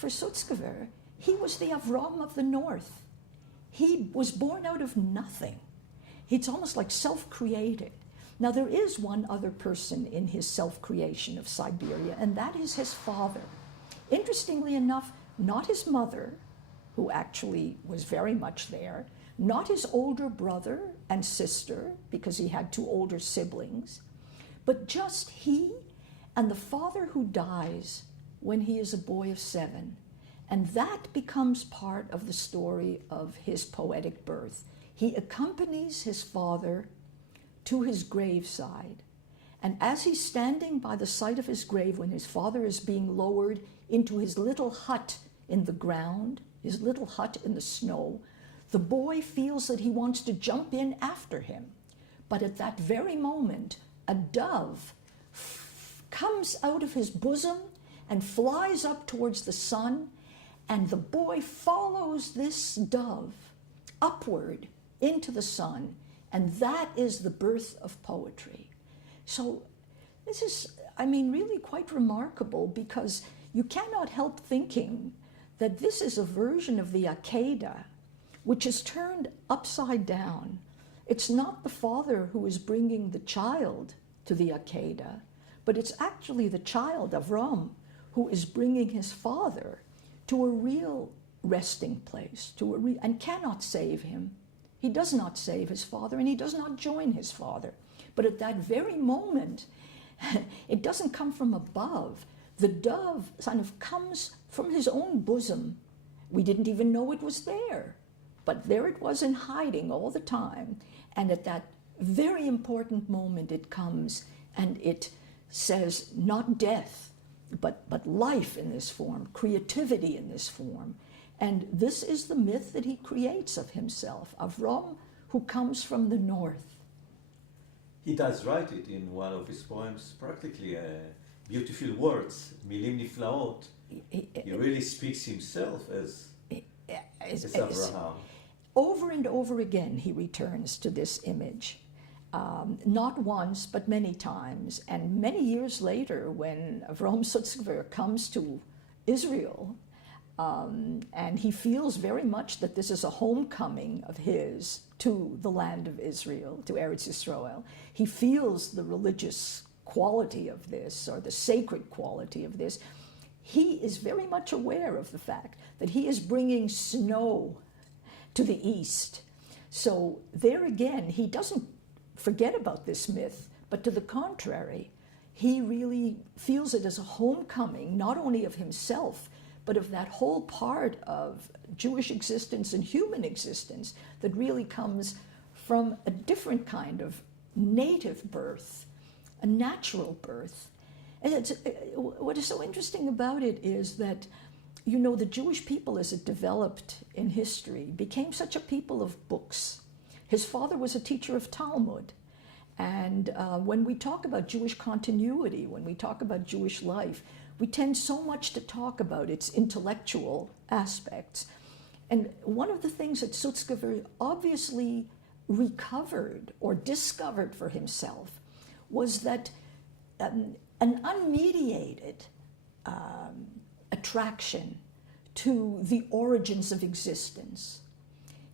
for Sutzkever, he was the Avraham of the North. He was born out of nothing. It's almost like self-created. Now, there is one other person in his self-creation of Siberia, and that is his father. Interestingly enough, not his mother, who actually was very much there, not his older brother and sister, because he had two older siblings, but just he and the father who dies when he is a boy of 7. And that becomes part of the story of his poetic birth. He accompanies his father to his graveside. And as he's standing by the side of his grave when his father is being lowered into his little hut in the ground, his little hut in the snow, the boy feels that he wants to jump in after him. But at that very moment, a dove comes out of his bosom and flies up towards the sun, and the boy follows this dove upward into the sun, and that is the birth of poetry. So this is, I mean, really quite remarkable, because you cannot help thinking that this is a version of the Akedah which is turned upside down. It's not the father who is bringing the child to the Akedah, but it's actually the child, Avraham, who is bringing his father to a real resting place, and cannot save him. He does not save his father, and he does not join his father. But at that very moment, it doesn't come from above. The dove kind of comes from his own bosom. We didn't even know it was there, but there it was in hiding all the time. And at that very important moment it comes, and it says not death, but life in this form, creativity in this form. And this is the myth that he creates of himself, Avraham, who comes from the north. He does write it in one of his poems, practically beautiful words, milim niflaot. He really speaks himself as Avraham. Over and over again he returns to this image. Not once, but many times. And many years later, when Avraham Sutzkever comes to Israel, and he feels very much that this is a homecoming of his to the land of Israel, to Eretz Yisrael. He feels the religious quality of this, or the sacred quality of this. He is very much aware of the fact that he is bringing snow to the east. So there again, he doesn't forget about this myth, but to the contrary, he really feels it as a homecoming, not only of himself, but of that whole part of Jewish existence and human existence that really comes from a different kind of native birth, a natural birth. And what is so interesting about it is that, you know, the Jewish people as it developed in history became such a people of books. His father was a teacher of Talmud. And when we talk about Jewish continuity, when we talk about Jewish life, we tend so much to talk about its intellectual aspects. And one of the things that Sutzkever obviously recovered or discovered for himself was that an unmediated attraction to the origins of existence.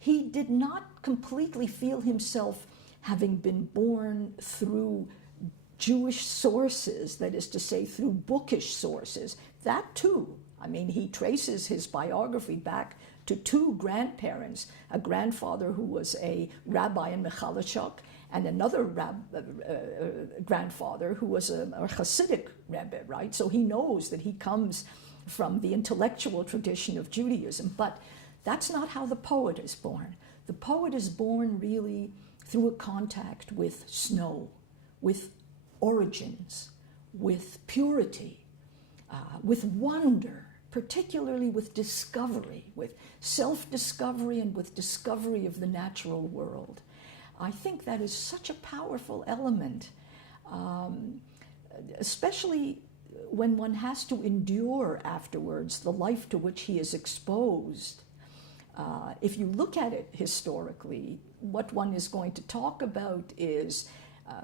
He did not completely feel himself having been born through Jewish sources, that is to say, through bookish sources. That too, I mean, he traces his biography back to two grandparents, a grandfather who was a rabbi in Mechalachok, and another grandfather who was a Hasidic rebbe, right? So he knows that he comes from the intellectual tradition of Judaism, but that's not how the poet is born. The poet is born really through a contact with snow, with origins, with purity, with wonder, particularly with discovery, with self-discovery and with discovery of the natural world. I think that is such a powerful element, especially when one has to endure afterwards the life to which he is exposed. If you look at it historically, what one is going to talk about is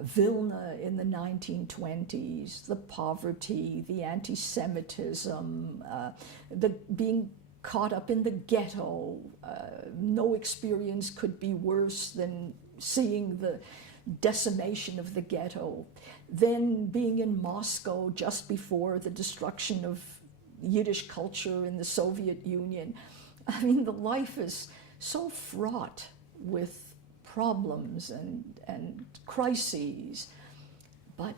Vilna in the 1920s, the poverty, the anti-Semitism, the being caught up in the ghetto. No experience could be worse than seeing the decimation of the ghetto. Then being in Moscow just before the destruction of Yiddish culture in the Soviet Union. I mean, the life is so fraught with problems and crises. But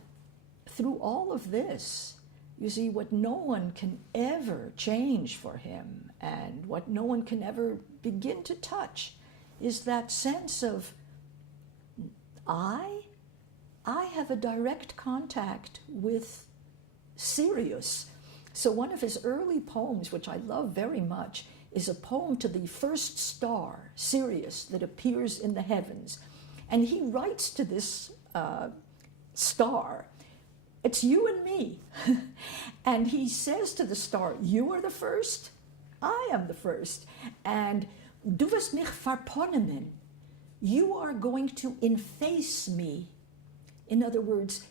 through all of this, you see, what no one can ever change for him and what no one can ever begin to touch is that sense of I have a direct contact with Sirius. So one of his early poems, which I love very much, is a poem to the first star, Sirius, that appears in the heavens. And he writes to this star, it's you and me. And he says to the star, you are the first, I am the first. And du wirst mich verponemen. You are going to efface me. In other words,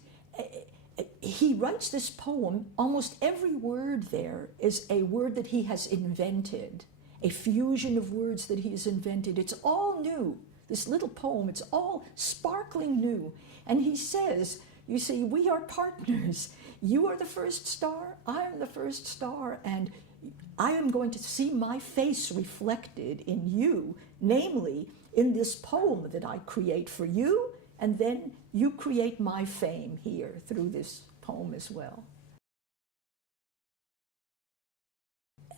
he writes this poem, almost every word there is a word that he has invented, a fusion of words that he has invented. It's all new. This little poem, it's all sparkling new. And he says, you see, we are partners. You are the first star, I am the first star, and I am going to see my face reflected in you, namely in this poem that I create for you, and then you create my fame here through this poem as well.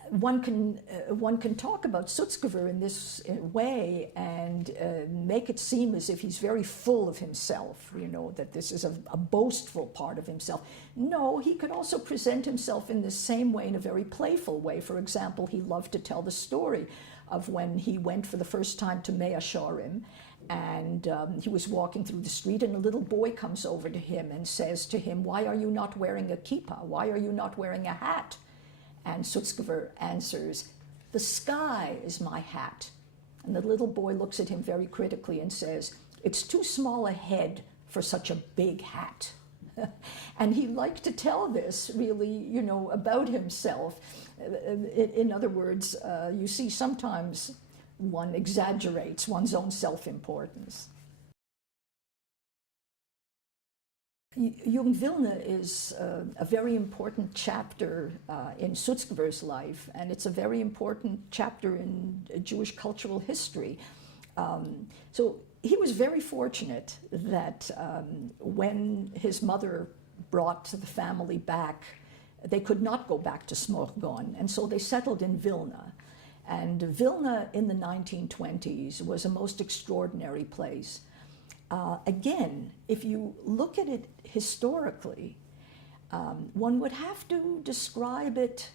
One can talk about Sutzkever in this way and make it seem as if he's very full of himself, you know, that this is a boastful part of himself. No, he could also present himself in the same way, in a very playful way. For example, he loved to tell the story of when he went for the first time to Mea Shorim, and he was walking through the street, and a little boy comes over to him and says to him, why are you not wearing a kippah? Why are you not wearing a hat? And Sutzkever answers, the sky is my hat. And the little boy looks at him very critically and says, it's too small a head for such a big hat. And he liked to tell this really, you know, about himself. In other words, you see sometimes one exaggerates one's own self-importance. Jung Vilna is a very important chapter in Sutzkever's life, and it's a very important chapter in Jewish cultural history. So he was very fortunate that when his mother brought the family back, they could not go back to Smorgon, and so they settled in Vilna. And Vilna in the 1920s was a most extraordinary place. Again, if you look at it historically, one would have to describe it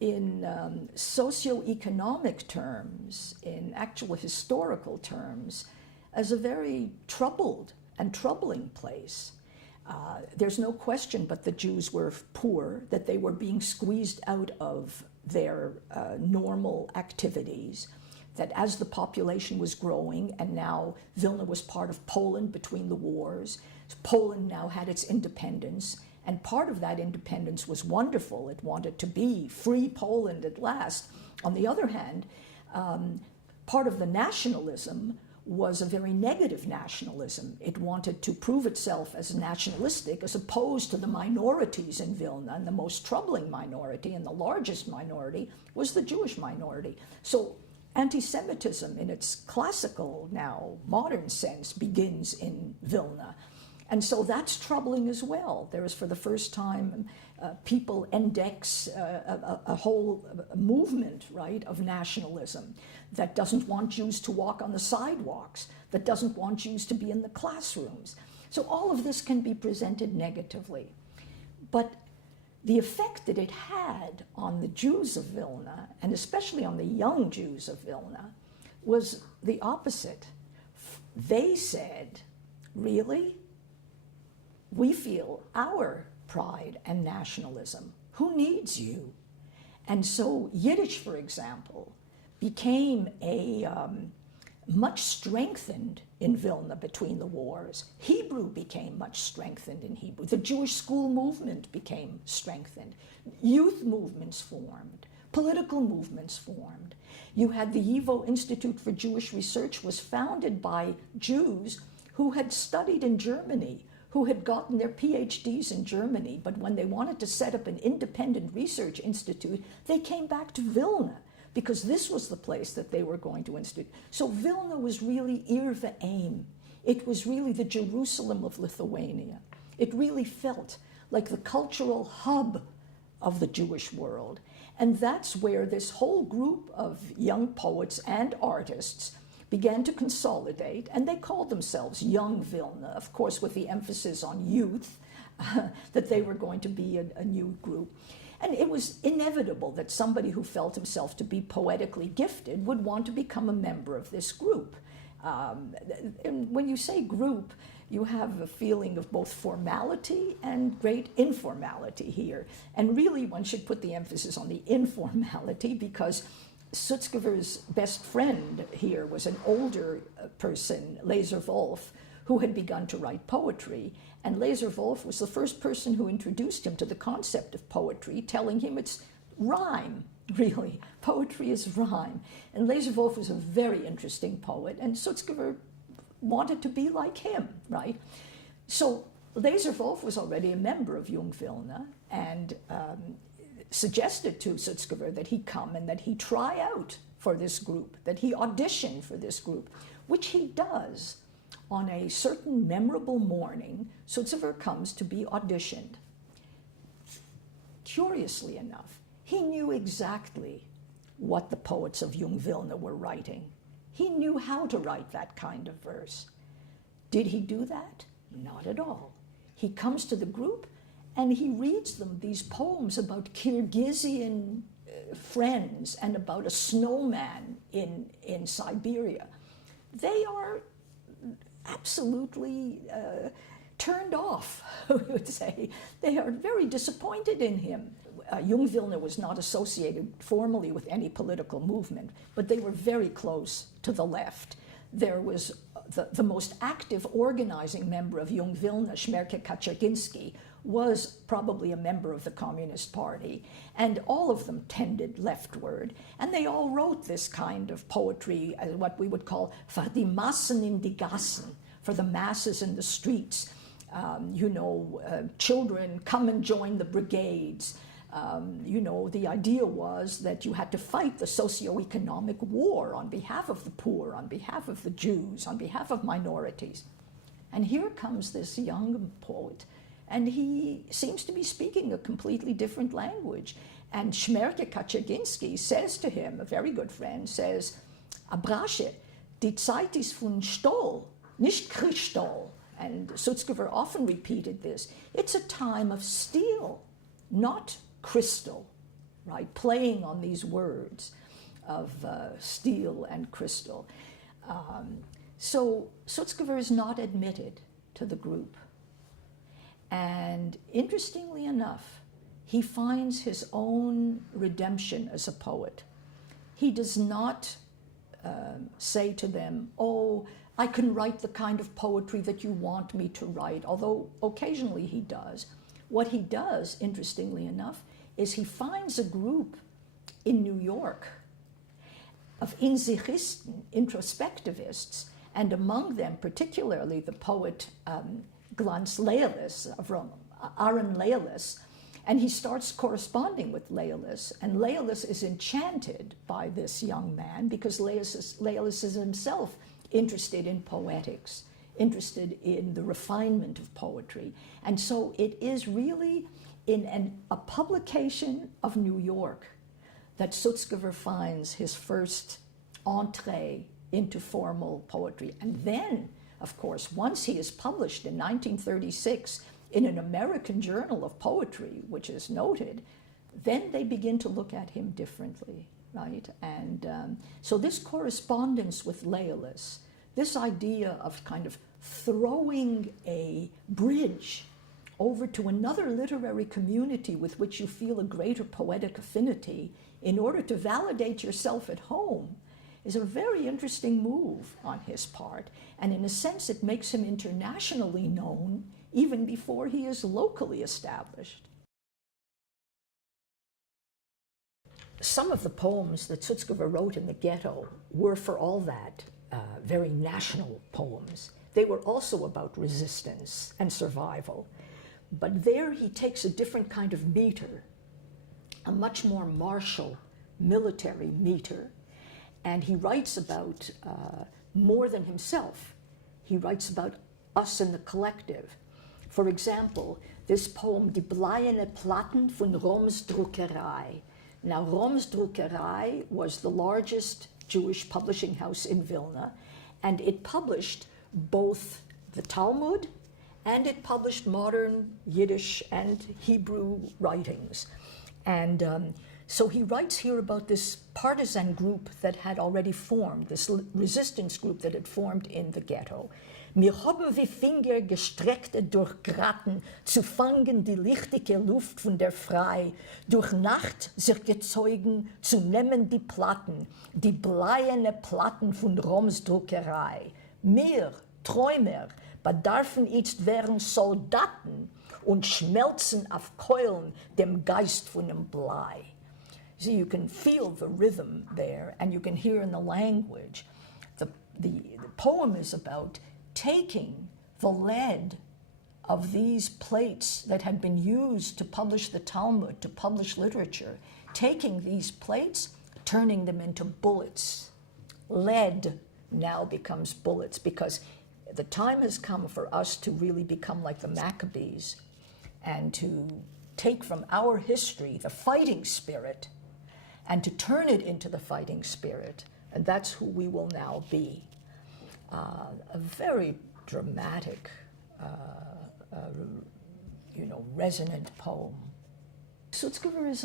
in socioeconomic terms, in actual historical terms, as a very troubled and troubling place. There's no question but the Jews were poor, that they were being squeezed out of their normal activities, that as the population was growing, and now Vilna was part of Poland between the wars, Poland now had its independence, and part of that independence was wonderful. It wanted to be free Poland at last. On the other hand, part of the nationalism was a very negative nationalism. It wanted to prove itself as nationalistic as opposed to the minorities in Vilna, and the most troubling minority and the largest minority was the Jewish minority. So anti-Semitism in its classical, now modern sense, begins in Vilna. And so that's troubling as well. There is, for the first time, people index a whole movement, right, of nationalism that doesn't want Jews to walk on the sidewalks, that doesn't want Jews to be in the classrooms. So all of this can be presented negatively. But the effect that it had on the Jews of Vilna, and especially on the young Jews of Vilna, was the opposite. They said, really? We feel our pride and nationalism. Who needs you? And so Yiddish, for example, became a much strengthened in Vilna between the wars. Hebrew became much strengthened in Hebrew. The Jewish school movement became strengthened. Youth movements formed. Political movements formed. You had the YIVO Institute for Jewish Research was founded by Jews who had studied in Germany, who had gotten their PhDs in Germany, but when they wanted to set up an independent research institute, they came back to Vilna, because this was the place that they were going to institute. So Vilna was really Irva Aim. It was really the Jerusalem of Lithuania. It really felt like the cultural hub of the Jewish world. And that's where this whole group of young poets and artists began to consolidate, and they called themselves Young Vilna, of course with the emphasis on youth, that they were going to be a new group. And it was inevitable that somebody who felt himself to be poetically gifted would want to become a member of this group. And when you say group, you have a feeling of both formality and great informality here. And really, one should put the emphasis on the informality, because Sutzkever's best friend here was an older person, Laser Wolf, who had begun to write poetry. And Laser Wolf was the first person who introduced him to the concept of poetry, telling him it's rhyme, really. Poetry is rhyme. And Laser Wolf was a very interesting poet, and Sutzkever wanted to be like him, right? So Laser Wolf was already a member of Jung Vilna, and suggested to Sutzkever that he come and that he try out for this group, that he audition for this group, which he does. On a certain memorable morning, Sutzkever comes to be auditioned. Curiously enough, he knew exactly what the poets of Jung Vilna were writing. He knew how to write that kind of verse. Did he do that? Not at all. He comes to the group and he reads them these poems about Kyrgyzian friends and about a snowman in Siberia. They are absolutely turned off, we would say. They are very disappointed in him. Jung Vilna was not associated formally with any political movement, but they were very close to the left. There was the most active organizing member of Jung Vilna, Shmerke Kaczerginski, was probably a member of the Communist Party, and all of them tended leftward, and they all wrote this kind of poetry, what we would call für die Massen in die Gassen, for the masses in the streets. Children, come and join the brigades. The idea was that you had to fight the socio-economic war on behalf of the poor, on behalf of the Jews, on behalf of minorities. And here comes this young poet, and he seems to be speaking a completely different language. And Shmerke Kaczerginski says to him, a very good friend, says, Abrasche, die Zeit ist von Stoll, nicht Kristall. And Sutzkever often repeated this. It's a time of steel, not crystal, right? Playing on these words of steel and crystal. So Sutzkever is not admitted to the group. And interestingly enough, he finds his own redemption as a poet. He does not say to them, oh, I can write the kind of poetry that you want me to write, although occasionally he does. What he does, interestingly enough, is he finds a group in New York of Insichisten, introspectivists, and among them particularly the poet Glantz Lealis, Aaron Lealis, and he starts corresponding with Lealis, and Lealis is enchanted by this young man because Lealis is himself interested in poetics, interested in the refinement of poetry. And so it is really in a publication of New York that Sutzkever finds his first entree into formal poetry. And then, of course, once he is published in 1936 in an American journal of poetry, which is noted, then they begin to look at him differently, right? And so this correspondence with Lealis, this idea of kind of throwing a bridge over to another literary community with which you feel a greater poetic affinity in order to validate yourself at home, is a very interesting move on his part. And in a sense, it makes him internationally known even before he is locally established. Some of the poems that Sutzkever wrote in the ghetto were, for all that, very national poems. They were also about resistance and survival. But there he takes a different kind of meter, a much more martial, military meter, and he writes about more than himself. He writes about us in the collective. For example, this poem, Die Bleierne Platten von Roms Druckerei. Now, Roms Druckerei was the largest Jewish publishing house in Vilna, and it published both the Talmud and it published modern Yiddish and Hebrew writings. And so he writes here about this partisan group that had already formed, this resistance group that had formed in the ghetto. Mir haben wie Finger gestreckte durch Gratten, zu fangen die lichtige Luft von der Frei, durch Nacht sich gezeugen, zu nehmen die Platten, die bleierne Platten von Roms Druckerei. Mir, Träumer, bedarfen jetzt wären Soldaten und schmelzen auf Keulen dem Geist von dem Blei. So you can feel the rhythm there, and you can hear in the language. The poem is about taking the lead of these plates that had been used to publish the Talmud, to publish literature, taking these plates, turning them into bullets. Lead now becomes bullets because the time has come for us to really become like the Maccabees and to take from our history the fighting spirit and to turn it into the fighting spirit. And that's who we will now be. A very dramatic, resonant poem. Sutzkever is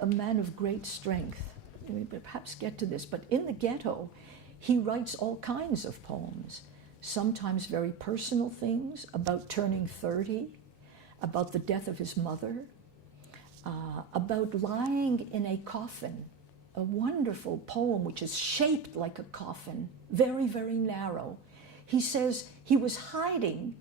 a man of great strength. We perhaps get to this, but in the ghetto, he writes all kinds of poems, sometimes very personal things about turning 30, about the death of his mother, about lying in a coffin, a wonderful poem which is shaped like a coffin, very, very narrow. He says he was hiding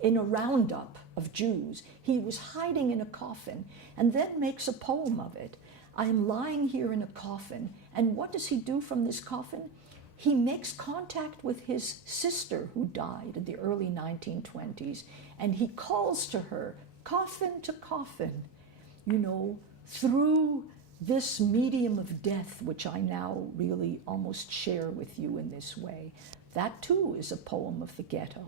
in a roundup of Jews. He was hiding in a coffin and then makes a poem of it. I am lying here in a coffin. And what does he do from this coffin? He makes contact with his sister who died in the early 1920s, and he calls to her, coffin to coffin, through this medium of death, which I now really almost share with you in this way. That too is a poem of the ghetto.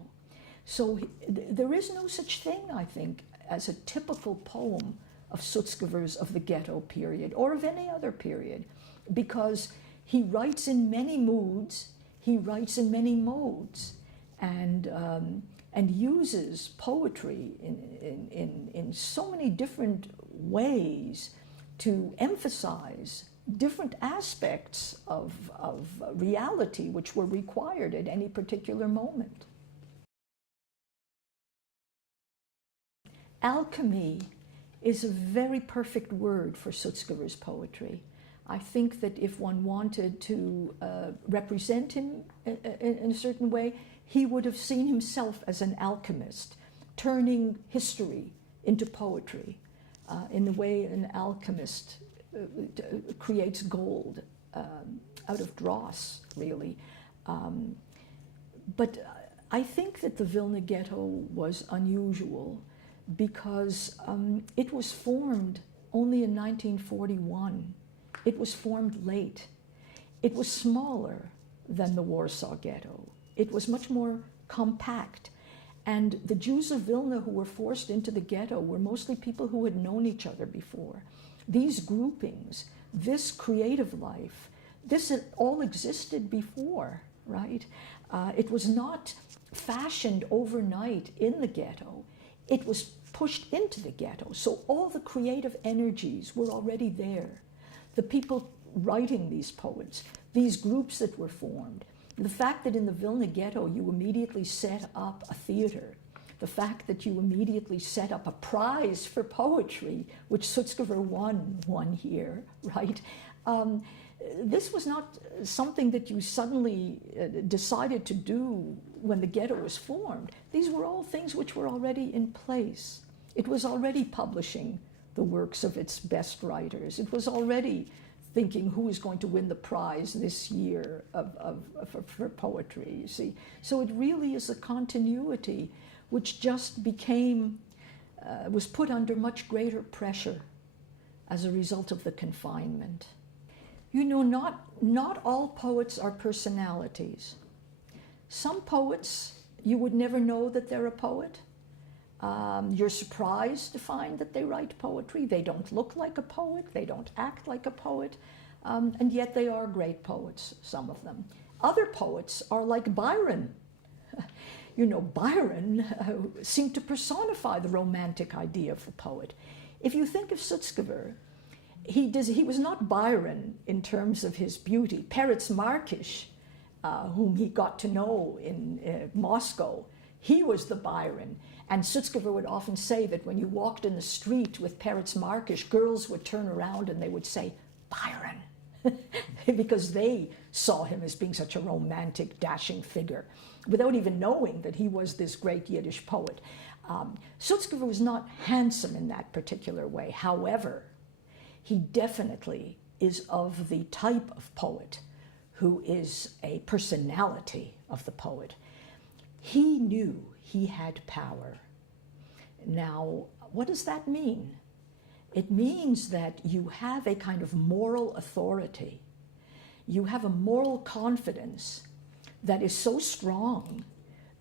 So there is no such thing, I think, as a typical poem of Sutzkever's of the ghetto period or of any other period, because he writes in many moods, he writes in many modes, and uses poetry in so many different ways to emphasize different aspects of reality which were required at any particular moment. Alchemy is a very perfect word for Sutzkever's poetry. I think that if one wanted to represent him in a certain way, he would have seen himself as an alchemist, turning history into poetry in the way an alchemist creates gold out of dross, really. But I think that the Vilna ghetto was unusual because it was formed only in 1941. It was formed late. It was smaller than the Warsaw Ghetto. It was much more compact. And the Jews of Vilna who were forced into the ghetto were mostly people who had known each other before. These groupings, this creative life, this had all existed before, right? It was not fashioned overnight in the ghetto. It was pushed into the ghetto. So all the creative energies were already there. The people writing these poets, these groups that were formed, the fact that in the Vilna ghetto you immediately set up a theater, the fact that you immediately set up a prize for poetry, which Sutzkever won one year, right? this was not something that you suddenly decided to do when the ghetto was formed. These were all things which were already in place. It was already publishing the works of its best writers. It was already thinking who is going to win the prize this year for poetry, you see. So it really is a continuity which just became, was put under much greater pressure as a result of the confinement. You know, not all poets are personalities. Some poets, you would never know that they're a poet. You're surprised to find that they write poetry. They don't look like a poet. They don't act like a poet. And yet they are great poets, some of them. Other poets are like Byron. You know, Byron seemed to personify the romantic idea of the poet. If you think of Sutzkever, he was not Byron in terms of his beauty. Peretz Markish, whom he got to know in Moscow, he was the Byron. And Sutzkever would often say that when you walked in the street with Peretz Markish, girls would turn around and they would say, Byron, because they saw him as being such a romantic, dashing figure, without even knowing that he was this great Yiddish poet. Sutzkever was not handsome in that particular way. However, he definitely is of the type of poet who is a personality of the poet. He knew he had power. Now, what does that mean? It means that you have a kind of moral authority. You have a moral confidence that is so strong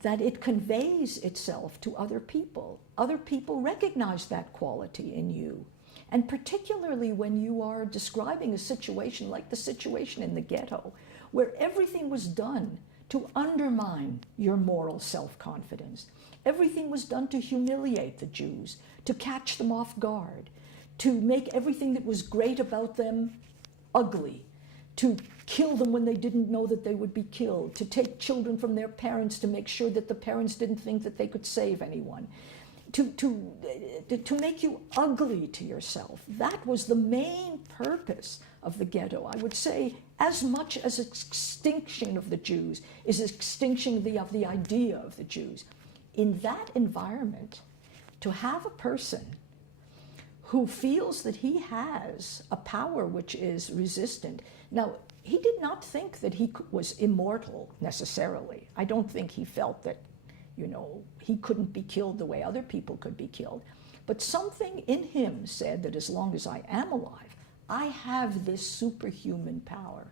that it conveys itself to other people. Other people recognize that quality in you. And particularly when you are describing a situation like the situation in the ghetto, where everything was done to undermine your moral self-confidence. Everything was done to humiliate the Jews, to catch them off guard, to make everything that was great about them ugly, to kill them when they didn't know that they would be killed, to take children from their parents to make sure that the parents didn't think that they could save anyone, to make you ugly to yourself. That was the main purpose of the ghetto. I would say as much as extinction of the Jews is extinction of the idea of the Jews. In that environment, to have a person who feels that he has a power which is resistant. Now, he did not think that he was immortal necessarily. I don't think he felt that, you know, he couldn't be killed the way other people could be killed. But something in him said that as long as I am alive, I have this superhuman power.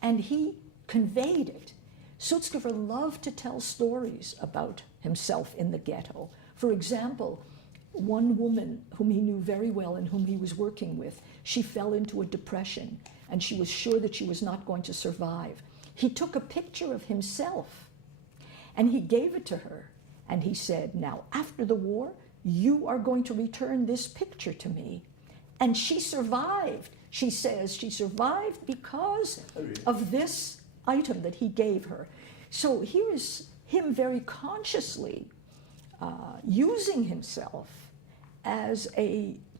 And he conveyed it. Sutzkever loved to tell stories about himself in the ghetto. For example, one woman whom he knew very well and whom he was working with, she fell into a depression and she was sure that she was not going to survive. He took a picture of himself and he gave it to her and he said, now after the war, you are going to return this picture to me. And she survived. She says she survived because of this item that he gave her. So here is him very consciously using himself as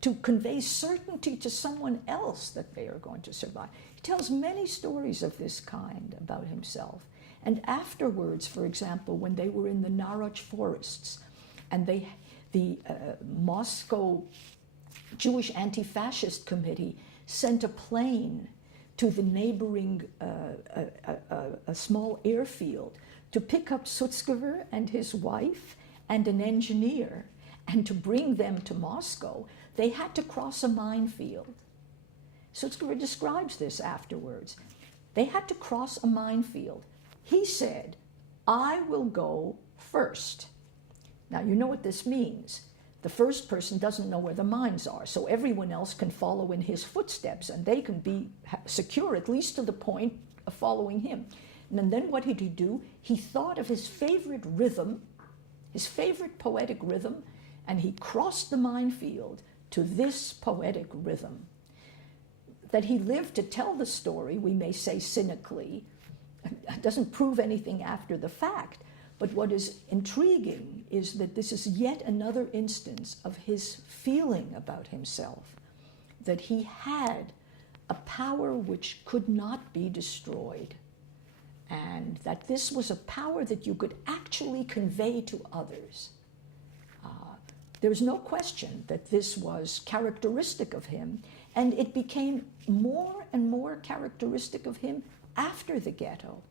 to convey certainty to someone else that they are going to survive. He tells many stories of this kind about himself. And afterwards, for example, when they were in the Naroch forests and the Moscow Jewish Anti-Fascist Committee sent a plane to the neighboring a small airfield to pick up Sutzkever and his wife and an engineer and to bring them to Moscow, they had to cross a minefield. Sutzkever describes this afterwards. They had to cross a minefield. He said, I will go first. Now, you know what this means. The first person doesn't know where the mines are, so everyone else can follow in his footsteps, and they can be secure, at least to the point of following him. And then what did he do? He thought of his favorite rhythm, his favorite poetic rhythm, and he crossed the minefield to this poetic rhythm. That he lived to tell the story, we may say cynically, doesn't prove anything after the fact. But what is intriguing is that this is yet another instance of his feeling about himself, that he had a power which could not be destroyed, and that this was a power that you could actually convey to others. There's no question that this was characteristic of him, and it became more and more characteristic of him after the ghetto.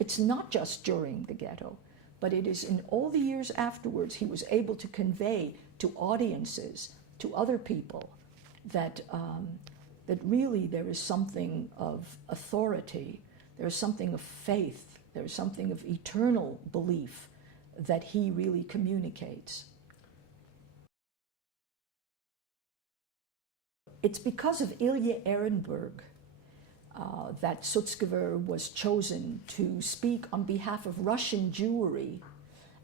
It's not just during the ghetto, but it is in all the years afterwards he was able to convey to audiences, to other people, that, that really there is something of authority, there is something of faith, there is something of eternal belief that he really communicates. It's because of Ilya Ehrenberg that Sutzkever was chosen to speak on behalf of Russian Jewry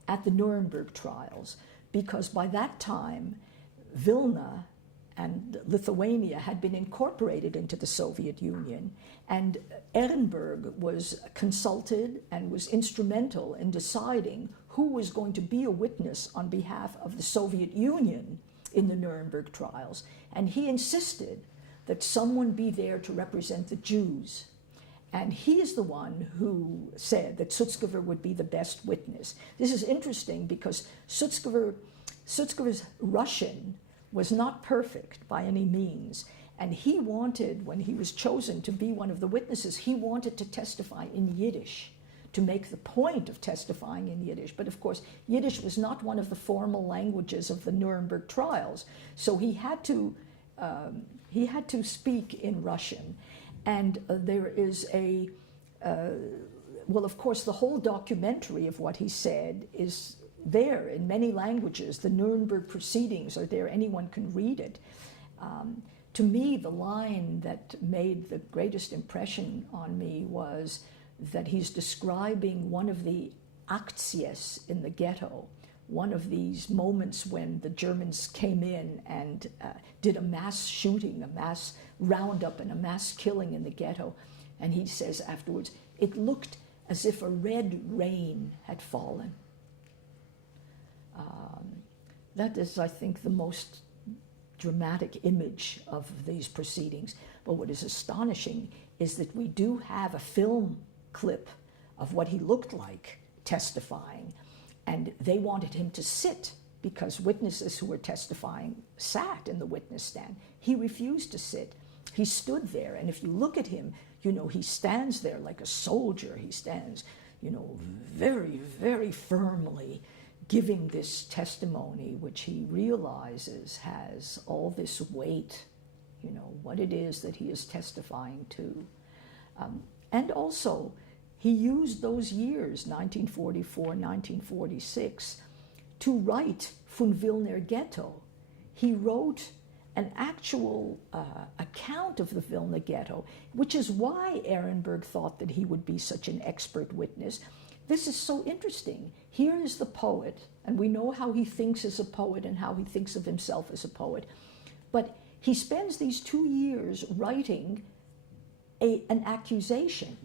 at the Nuremberg trials, because by that time Vilna and Lithuania had been incorporated into the Soviet Union, and Ehrenberg was consulted and was instrumental in deciding who was going to be a witness on behalf of the Soviet Union in the Nuremberg trials, and he insisted that someone be there to represent the Jews. And he is the one who said that Sutzkever would be the best witness. This is interesting because Sutzkever's Russian was not perfect by any means, and he wanted, when he was chosen to be one of the witnesses, he wanted to testify in Yiddish, to make the point of testifying in Yiddish. But of course, Yiddish was not one of the formal languages of the Nuremberg trials, so he had to speak in Russian. And there is a, well, of course, the whole documentary of what he said is there in many languages. The Nuremberg proceedings are there, anyone can read it. To me, the line that made the greatest impression on me was that he's describing one of the akties in the ghetto, one of these moments when the Germans came in and did a mass shooting, a mass roundup and a mass killing in the ghetto. And he says afterwards, it looked as if a red rain had fallen. That is, I think, the most dramatic image of these proceedings. But what is astonishing is that we do have a film clip of what he looked like testifying, and they wanted him to sit because witnesses who were testifying sat in the witness stand. He refused to sit. He stood there, and if you look at him, you know, he stands there like a soldier. He stands, you know, very, very firmly giving this testimony, which he realizes has all this weight, you know, what it is that he is testifying to. And also, he used those years, 1944, 1946, to write Von Vilner Ghetto. He wrote an actual account of the Vilna Ghetto, which is why Ehrenberg thought that he would be such an expert witness. This is so interesting. Here is the poet, and we know how he thinks as a poet and how he thinks of himself as a poet, but he spends these 2 years writing an accusation.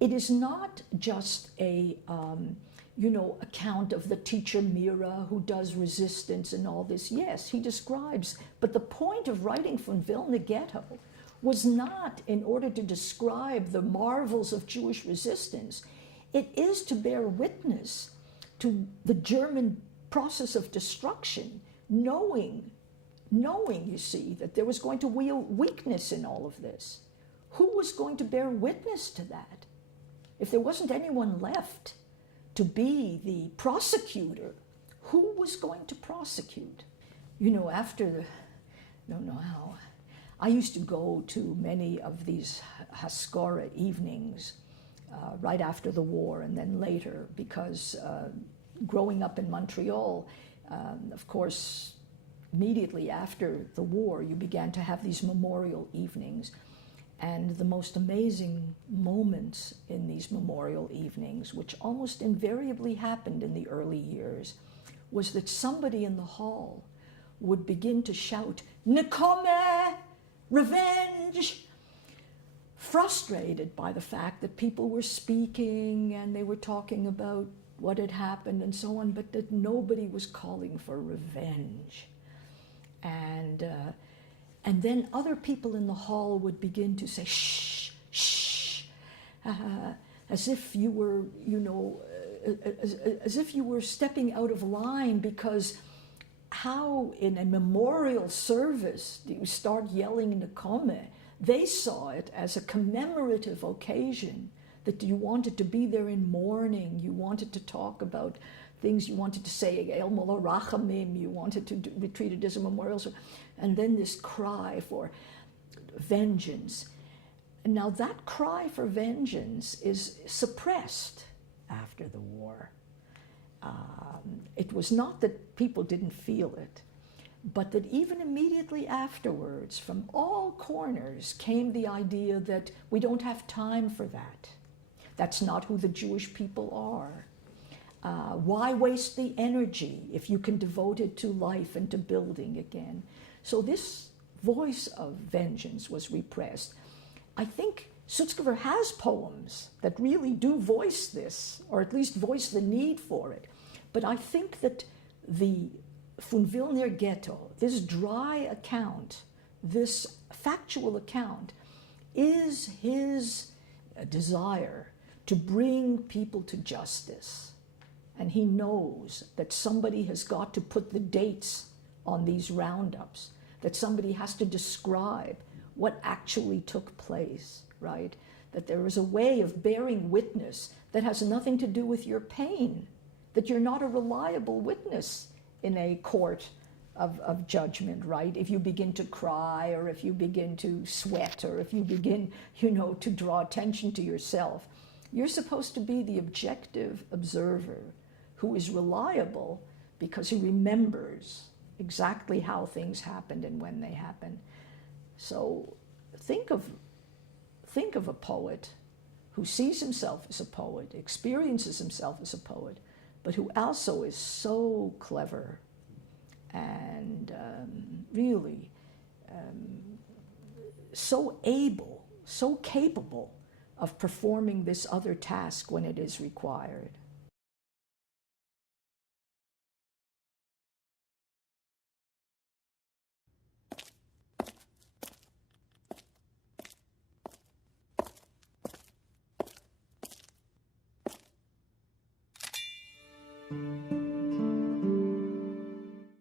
It is not just a, account of the teacher Mira who does resistance and all this. Yes, he describes, but the point of writing Von Vilna Ghetto was not in order to describe the marvels of Jewish resistance. It is to bear witness to the German process of destruction, knowing, you see, that there was going to be a weakness in all of this. Who was going to bear witness to that? If there wasn't anyone left to be the prosecutor, who was going to prosecute? You know, I used to go to many of these Haskara evenings right after the war and then later, because growing up in Montreal, of course, immediately after the war, you began to have these memorial evenings. And the most amazing moments in these memorial evenings, which almost invariably happened in the early years, was that somebody in the hall would begin to shout, "Nekome! Revenge!" frustrated by the fact that people were speaking and they were talking about what had happened and so on, but that nobody was calling for revenge. And then other people in the hall would begin to say, shh, shh, as if you were, as if you were stepping out of line, because how in a memorial service do you start yelling Nekome? They saw it as a commemorative occasion, that you wanted to be there in mourning, you wanted to talk about things, you wanted to say El Mola Rachamim, you wanted to be treated as a memorial. And then this cry for vengeance. And now that cry for vengeance is suppressed after the war. It was not that people didn't feel it, but that even immediately afterwards, from all corners came the idea that we don't have time for that. That's not who the Jewish people are. Why waste the energy if you can devote it to life and to building again? So this voice of vengeance was repressed. I think Sutzkever has poems that really do voice this, or at least voice the need for it. But I think that the Von Vilner Ghetto, this dry account, this factual account, is his desire to bring people to justice. And he knows that somebody has got to put the dates on these roundups, that somebody has to describe what actually took place, right? That there is a way of bearing witness that has nothing to do with your pain, that you're not a reliable witness in a court of judgment, right? If you begin to cry, or if you begin to sweat, or if you begin, to draw attention to yourself, you're supposed to be the objective observer who is reliable because he remembers exactly how things happened and when they happened. So think of a poet who sees himself as a poet, experiences himself as a poet, but who also is so clever and really so able, so capable of performing this other task when it is required.